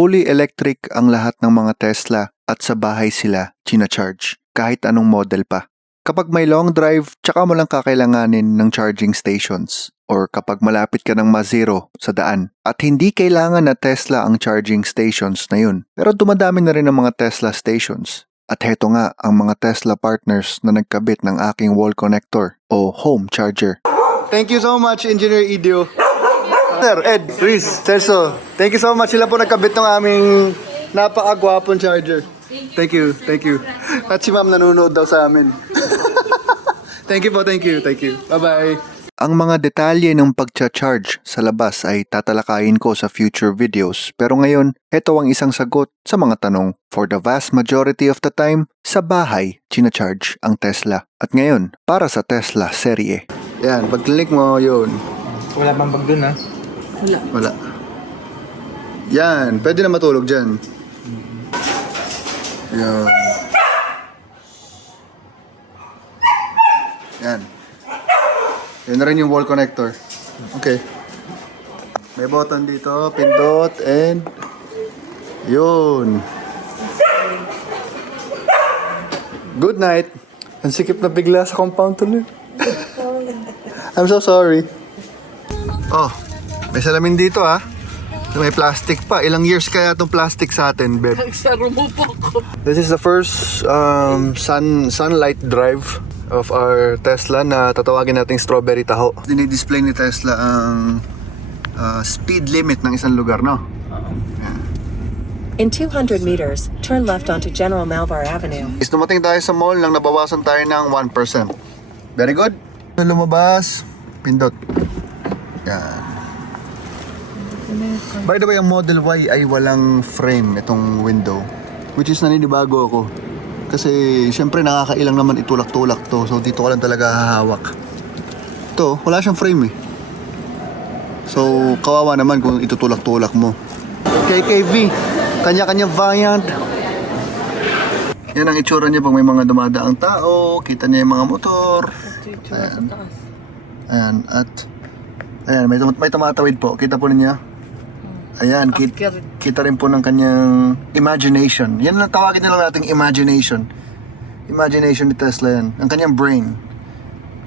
Fully electric ang lahat ng mga Tesla at sa bahay sila charge kahit anong model pa. Kapag may long drive, tsaka mo lang kakailanganin ng charging stations or kapag malapit ka ng ma-zero sa daan. At hindi kailangan na Tesla ang charging stations na yun. Pero dumadami na rin ang mga Tesla stations. At heto nga ang mga Tesla partners na nagkabit ng aking wall connector o home charger. Thank you so much, Engineer Idio. Sir, Ed, Chris, Celso, thank you so much. Sila po nagkabit ng aming napakagwapong charger. Thank you, thank you. At si ma'am nanonood daw sa amin. thank you po, thank you, thank you. Bye-bye. Ang mga detalye ng pagcha-charge sa labas ay tatalakayin ko sa future videos. Pero ngayon, ito ang isang sagot sa mga tanong. For the vast majority of the time, sa bahay, charge ang Tesla. At ngayon, para sa Tesla serye. Yan, pag-click mo, yun. Wala bang bag dun ha? Wala. Yan, pwede na matulog dyan. Yan. Yan. Yan na rin yung wall connector. Okay. May button dito, pindot, and yun. Good night. Ang sikip na bigla sa compound tuloy. I'm so sorry. Oh, may salamin dito ah. May plastic pa. Ilang years kaya itong plastic sa atin, Beb? Mo po ko. This is the first um, sun sunlight drive of our Tesla na tatawagin nating strawberry taho. Dinidisplay ni Tesla ang uh, speed limit ng isang lugar, no? In 200 meters, turn left onto General Malvar Avenue. Is dumating tayo sa mall nang nabawasan tayo ng 1%. Very good. Lumabas, pindot. Yan. By the way, ang Model Y ay walang frame itong window. Which is naninibago ako. Kasi syempre nakakailang naman itulak-tulak to. So dito ka lang talaga hahawak. Ito, wala siyang frame eh. So kawawa naman kung itutulak-tulak mo. KKV, kanya-kanya variant. Yan ang itsura niya pag may mga dumadaang tao, kita niya yung mga motor. Ayan. Ayan, at ayan, may, tum- may tumatawid po. Kita po ninyo? Ayan, kit- kita rin po ng kanyang imagination. Yan lang tawagin na lang nating imagination. Imagination ni Tesla yan. Ang kanyang brain.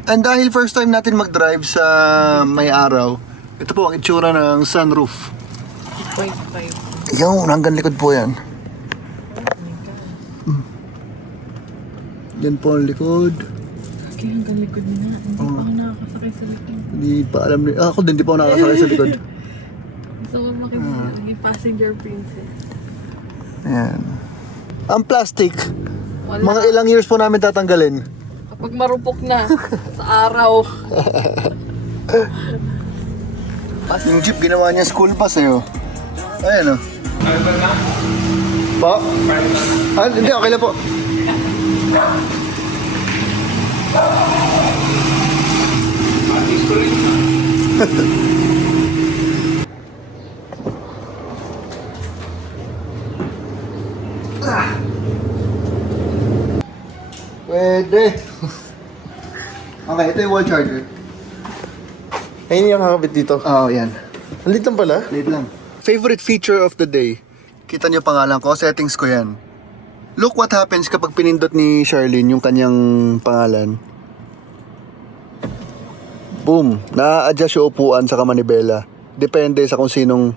And dahil first time natin mag-drive sa may araw, ito po ang itsura ng sunroof. 0.5. Yung, hanggang likod po yan. Mm. Yan po ang likod. Kaya hanggang likod na. Hindi pa ako nakakasakay sa likod. Hindi pa alam ni... Ah, ako din, di pa ako nakakasakay sa likod. Gusto ko makikita. Naging passenger princess. Ayan. Ang plastic, Wala. mga ilang years po namin tatanggalin. Kapag marupok na sa araw. Yung jeep, ginawa niya school bus eh, oh. Ayan, oh. Po? Ah, hindi, okay lang po. Pwede. okay, ito yung wall charger. Ayun yung kakabit dito. Oo, oh, yan. Andito lang pala. Late lang. Favorite feature of the day. Kita niyo pangalan ko, settings ko yan. Look what happens kapag pinindot ni Charlene yung kanyang pangalan. Boom! Na-adjust yung upuan sa kamanibela. Depende sa kung sinong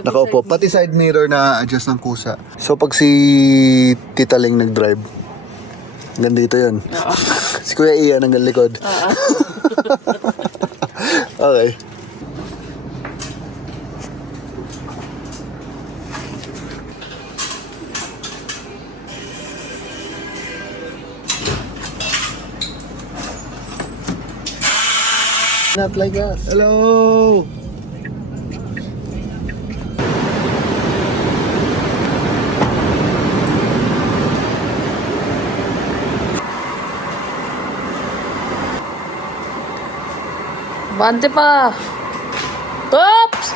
nakaupo. Pati side mirror na-adjust ng kusa. So pag si Tita Ling nag-drive, hanggang dito yun. si Kuya Ian hanggang likod. okay. Not like that. Hello! Bante pa! Oops!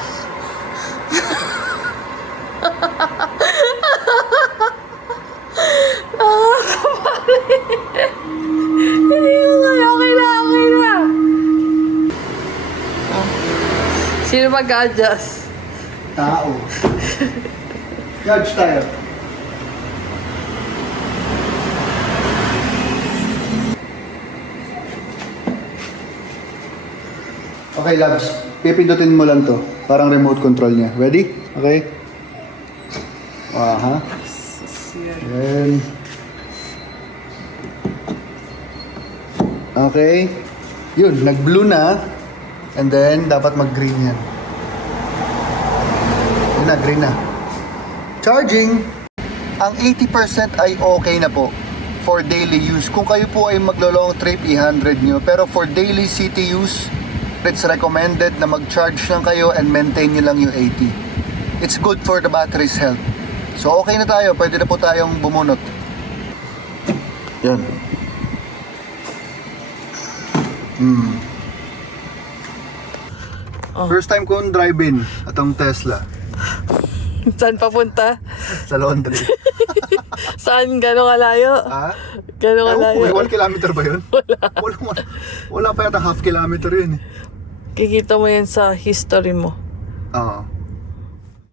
Hindi ko kaya. Okay na, okay na. Sino mag-adjust? Tao. Judge tayo. Okay, Labs. Pipindutin mo lang to. Parang remote control niya. Ready? Okay? Aha. Then... Okay. Yun, nag-blue na. And then, dapat mag-green yan. Yun na, green na. Charging! Ang 80% ay okay na po for daily use. Kung kayo po ay maglo-long trip, i-100 nyo. Pero for daily city use, it's recommended na mag-charge lang kayo and maintain nyo lang yung 80. It's good for the battery's health. So okay na tayo, pwede na po tayong bumunot. Yan. Hmm. First time kong drive-in atong Tesla Saan papunta? sa laundry. Saan? Gano'ng kalayo? ha? Gano'ng Ewan ko, may 1 kilometer ba yun? Wala. Wala, wala, wala pa yata half kilometer yun eh. Kikita mo yan sa history mo. Oo.